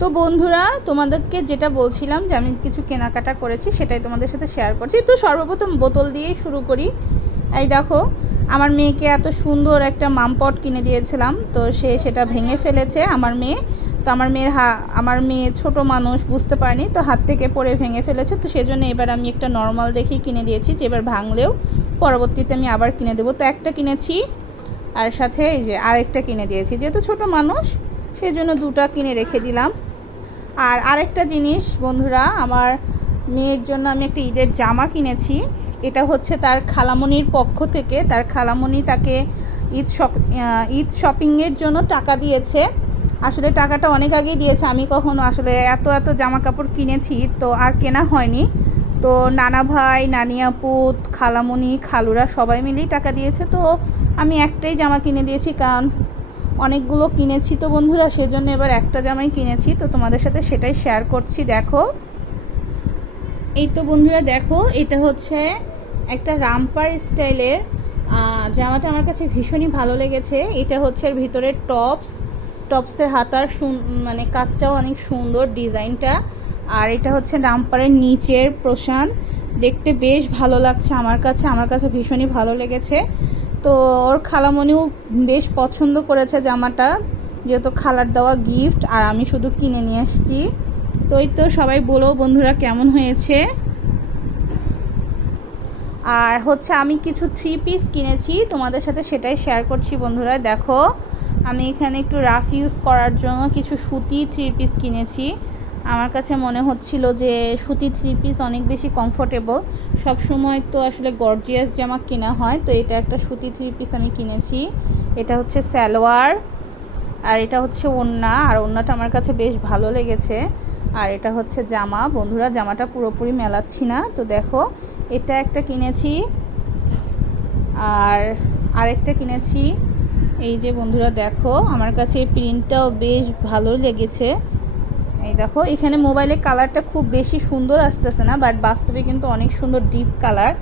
তো বন্ধুরা, তোমাদেরকে যেটা বলছিলাম যে আমি কিছু কেনাকাটা করেছি সেটাই তোমাদের সাথে শেয়ার করছি। তো সর্বপ্রথম বোতল দিয়েই শুরু করি। এই দেখো, আমার মেয়েকে এত সুন্দর একটা মামপট কিনে দিয়েছিলাম, তো সে সেটা ভেঙে ফেলেছে আমার মেয়ে। তো আমার মেয়ে ছোট মানুষ, বুঝতে পারেনি, তো হাত থেকে পড়ে ভেঙে ফেলেছে। তো সেজন্য এবার আমি একটা নর্মাল দেখেই কিনে দিয়েছি, যে এবার ভাঙলেও পরবর্তীতে আমি আবার কিনে দেবো। তো একটা কিনেছি, আর সাথে এই যে আরেকটা কিনে দিয়েছি, যেহেতু ছোট মানুষ সেই জন্য দুটো কিনে রেখে দিলাম। আর আরেকটা জিনিস বন্ধুরা, আমার মেয়ের জন্য আমি একটা ঈদের জামা কিনেছি। এটা হচ্ছে তার খালামণির পক্ষ থেকে, তার খালামণি তাকে ঈদ শপিংয়ের জন্য টাকা দিয়েছে। আসলে টাকাটা অনেক আগেই দিয়েছে, আমি কখনো আসলে এত জামা কাপড় কিনেছি তো আর কেনা হয়নি। তো নানা ভাই, নানি আপু, খালামণি, খালুরা সবাই মিলেই টাকা দিয়েছে। তো আমি একটাই জামা কিনে দিয়েছি, কারণ অনেকগুলো কিনেছি তো বন্ধুরা, সেজন্য এবার একটা জামাই কিনেছি। তো তোমাদের সাথে সেটাই শেয়ার করছি। দেখো, এই তো বন্ধুরা দেখো, এটা হচ্ছে একটা রামপার স্টাইলের জামাটা আমার কাছে ভীষণই ভালো লেগেছে। এটা হচ্ছে এর ভিতরে টপসের হাতার মানে কাজটাও অনেক সুন্দর, ডিজাইনটা। আর এটা হচ্ছে রামপারের নিচের পোরশন, দেখতে বেশ ভালো লাগছে আমার কাছে ভীষণই ভালো লেগেছে। তো ওর খালামণিও বেশ পছন্দ করেছে জামাটা, যেহেতু খালার দেওয়া গিফট, আর আমি শুধু কিনে নিয়ে আসছি। তো এই তো, সবাই বলো বন্ধুরা কেমন হয়েছে। আর হচ্ছে আমি কিছু 3 পিস কিনেছি, তোমাদের সাথে সেটাই শেয়ার করছি বন্ধুরা। দেখো, আমি এখানে একটু রাফ ইউজ করার জন্য কিছু সুতি 3 পিস কিনেছি। আমার কাছে মনে হচ্ছিল যে সুতি 3 পিস অনেক বেশি কমফোর্টেবল। সব সময় তো আসলে গর্জিয়াস জামা কেনা হয়, তো এটা একটা সুতি 3 পিস আমি কিনেছি। এটা হচ্ছে সালোয়ার, আর এটা হচ্ছে ওড়না, আর ওড়নাটা আমার কাছে বেশ ভালো লেগেছে। আর এটা হচ্ছে জামা। বন্ধুরা, জামাটা পুরোপুরি মেলাচ্ছি না, তো দেখো, এটা একটা কিনেছি, আর আরেকটা কিনেছি। এই যে বন্ধুরা দেখো, আমার কাছে এই প্রিন্টটাও বেশ ভালো লেগেছে। এই দেখো, এখানে মোবাইলে কালারটা খুব বেশি সুন্দর আসতেছে না, বাট বাস্তবে কিন্তু অনেক সুন্দর ডিপ কালার।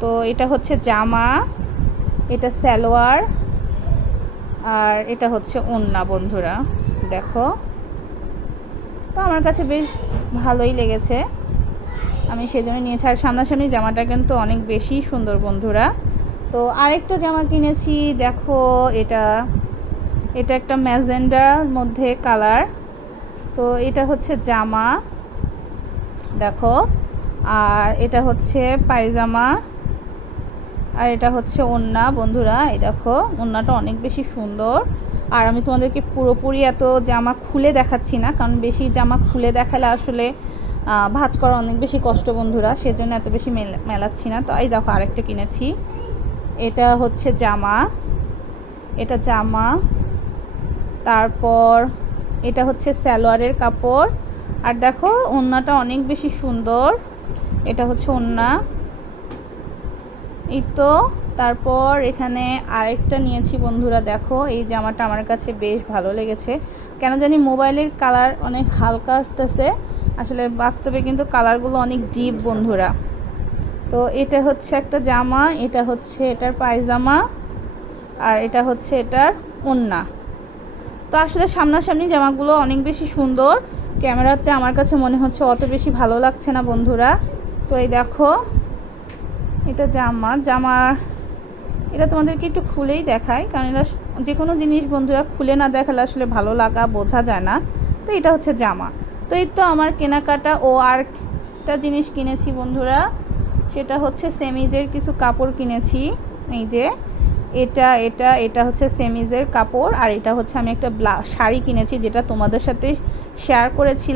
তো এটা হচ্ছে জামা, এটা সালোয়ার, আর এটা হচ্ছে ওড়না। বন্ধুরা দেখো, তো আমার কাছে বেশ ভালোই লেগেছে, আমি সেজন্য নিয়েছি। আর সামনাসামনি জামাটা কিন্তু অনেক বেশি সুন্দর বন্ধুরা। তো আরেকটা জামা কিনেছি, দেখো, এটা একটা ম্যাজেন্ডার মধ্যে কালার। তো এটা হচ্ছে জামা, দেখো, আর এটা হচ্ছে পায়জামা, আর এটা হচ্ছে ওড়না। বন্ধুরা এই দেখো, ওড়নাটা অনেক বেশি সুন্দর। আর আমি তোমাদেরকে পুরোপুরি এত জামা খুলে দেখাচ্ছি না, কারণ বেশি জামা খুলে দেখালে আসলে ভাঁজ করা অনেক বেশি কষ্ট বন্ধুরা, সেজন্য এত বেশি মেলাচ্ছি না। তো এই দেখো, আরেকটা কিনেছি, এটা হচ্ছে জামা, এটা জামা, তারপর এটা হচ্ছে সালোয়ারের কাপড়। আর দেখো, ওড়নাটা অনেক বেশি সুন্দর, এটা হচ্ছে ওড়না। এই তো, তারপর এখানে আরেকটা নিয়েছি বন্ধুরা। দেখো, এই জামাটা আমার কাছে বেশ ভালো লেগেছে, কেন জানি মোবাইলের কালার অনেক হালকা আসতেছে, আসলে বাস্তবে কিন্তু কালারগুলো অনেক ডিপ বন্ধুরা। তো এটা হচ্ছে একটা জামা, এটা হচ্ছে এটার পায়জামা, আর এটা হচ্ছে এটার ওড়না। তো আসলে সামনাসামনি জামাগুলো অনেক বেশি সুন্দর, ক্যামেরাতে আমার কাছে মনে হচ্ছে অত বেশি ভালো লাগছে না বন্ধুরা। তো এই দেখো, এটা জামা এটা তোমাদেরকে একটু খুলেই দেখায়, কারণ এটা যে কোনো জিনিস বন্ধুরা খুলে না দেখালে আসলে ভালো লাগা বোঝা যায় না। তো এটা হচ্ছে জামা। তো এই তো আমার কেনাকাটা। ও আর একটা জিনিস কিনেছি বন্ধুরা, সেটা হচ্ছে সেমিজের কিছু কাপড় কিনেছি। এই যে এটা হচ্ছে সেমিজের কাপড়, আর এটা হচ্ছে আমি একটা শাড়ি কিনেছি, যেটা তোমাদের সাথে শেয়ার করেছিলাম।